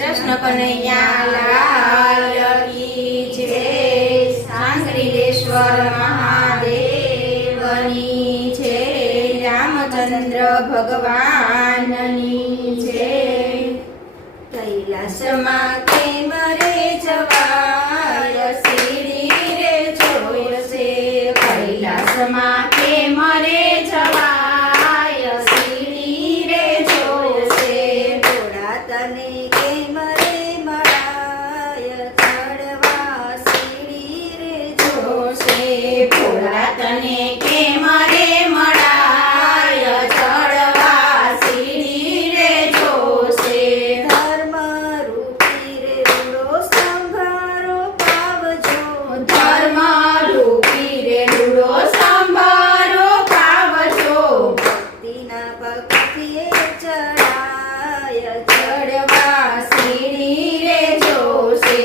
કૃષ્ણ કનૈયા લાલ કી જય. સાંગરીલેશ્વર મહાદેવની જય. રામચંદ્ર ભગવાનની જય. કૈલાસમાં કેમ રે જવાય સીડી રે જોયશે. કૈલાસમાં કેમ રે જવાય સીડી રે જોયશે. થોડા તને કેમ રે મળાય ચડવા સીડી રે જોશે. ભોળા તને કેમ રે મળાય ચડવા સીડી રે જોશે. ધર્મ રૂપી રે રૂડો સંભારો પાવજો. ધર્મ રૂપી રે રૂડો સંભારો પાવજો. ભક્તિના પગથિયે ચડાય ચડવા સીડી રે જોશે.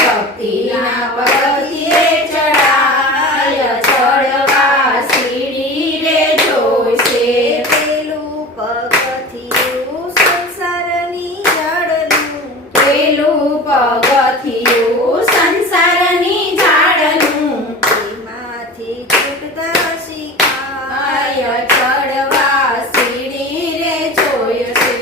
ભક્તિના પગથિયે ચડાય ચડવા સીડી રે જોશે. પેલું પગથિયું સંસારની જડનું. પેલું પગથિયું સંસારની ઝાડનું. એમાંથી છૂટતા શીખાય આય ચડવા સીડી રે જોયશે.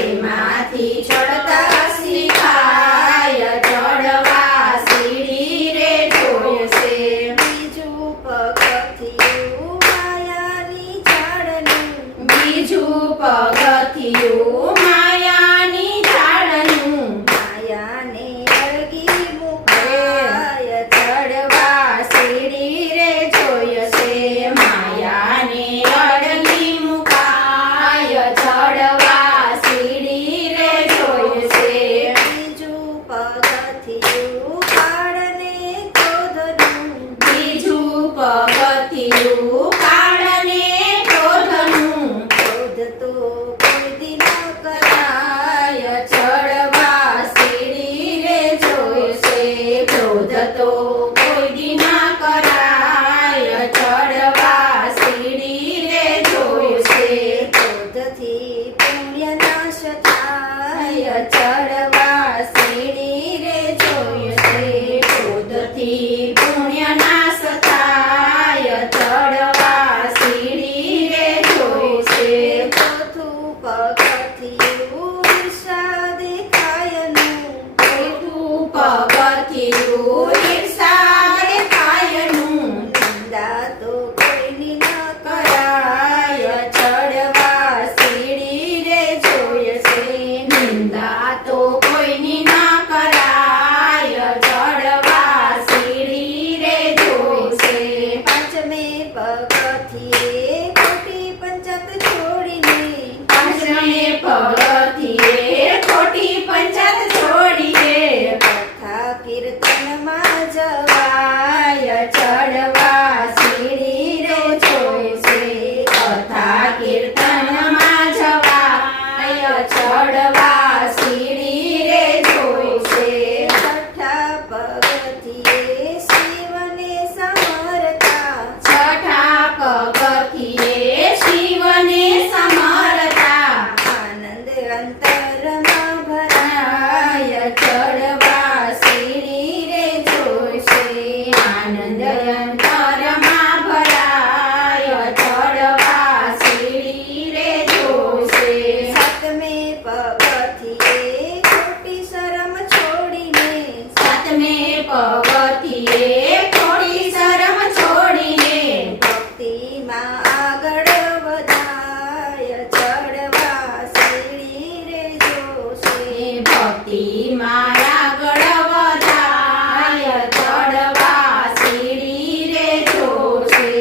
એમાંથી ચડતા શીખાય ચડવા સીડી રે જોયશે. બીજું પગથિયું માયાની ઝાડનું. બીજું પગથિયું માયાની ઝાડનું. માયાને અળગી મુકાય ચડવા સીડી રે જોયશે. માયાને અડગી મુકાય ચડવા સીડી રે જોયશે. બીજું પગથિયું કાળને ક્રોધનું. બીજું પગથિયું કાળને ક્રોધનું. ક્રોધ તો કોઈ દી ન કરાય આય ચડવા સીડી રે જોયશે. ક્રોધ તો કોઈ દી ના કરાય ચડવા સીડી રે જોયશે. ક્રોધથી પુણ્ય નાશ થાય આય ચડવા સીડી રે જોયશે. ક્રોધથી પુણ્ય નાશ થાય ચડવા સીડી રે જોયશે. ચોથું પગથિયું ઈર્ષા દેખાયનું. ચોથું પગથિયું ઈર્ષા દેખાયનું. નિંદા તો કોઈની ન કરાય ચડવા સીડી રે જોયશે. નિંદા તો કોઈની ના કરાય ચડવા સીડી રે જોયશે. પાંચમે પગથિયે ખોટી પંચાત છોડીને. પાંચમે પગથિયે ખોટી પંચાત છોડીને કથા કીર્તનમાં જવા. વાય ચડવા સીડી રે જોયશે. કથા કીર્તનમાં જવાય ચડવા સીડી રે જોયશે. છઠ્ઠા પગથિયે શિવને સમરતા. છઠ્ઠા પગથિયે શિવને સમરતા આનંદ અંતરમાં ભરાય આય ચડવા સીડી રે જોયશે. આનંદ અંતરમાં ભરાય ચડવા સીડી રે જોયશે. સાતમે પગથિયે ખોટી શરમ છોડીને. સાતમે પગથિયે થોડી શરમ છોડીને ભક્તિમાં આગળ વધાય ચડવા સીડી રે જોશે. ભક્તિમાં આગળ વધાય ચડવા સીડી રે જોશે.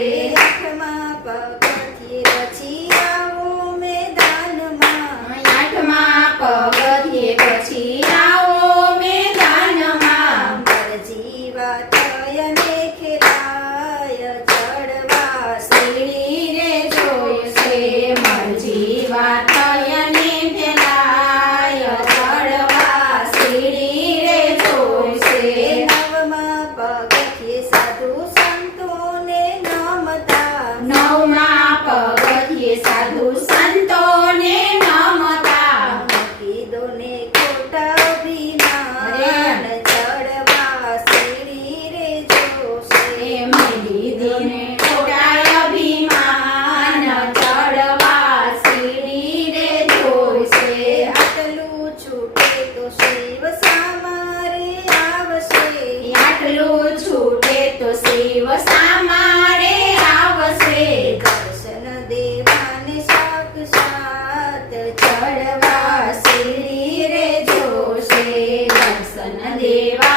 આઠમા પગથિયે પછી આવો મેદાનમાં. આઠમા પગથિયે પછી આવો મેદાનમાં. જીવા થયને ખેલાય ચડવા સીડી રે જોયશે. મરજી વાત થયને ફેલાય ચડવા શિવ સામારે આવશે આટલું છૂટે તો શિવ સામારે આવશે દર્શન દેવાને સાક્ષાત ચડવા શિરડી રે જોશે દર્શન દેવા